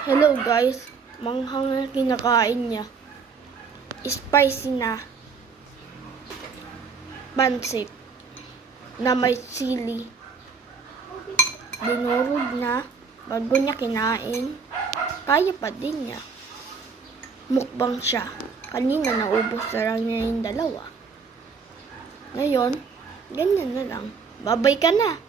Hello guys, manghang na kinakain niya. Spicy na pansit na may sili. Dinurog na bago niya kinain. Kaya pa din niya. Mukbang siya. Kanina naubos na lang niya yung dalawa. Ngayon, ganyan na lang. Babay ka na.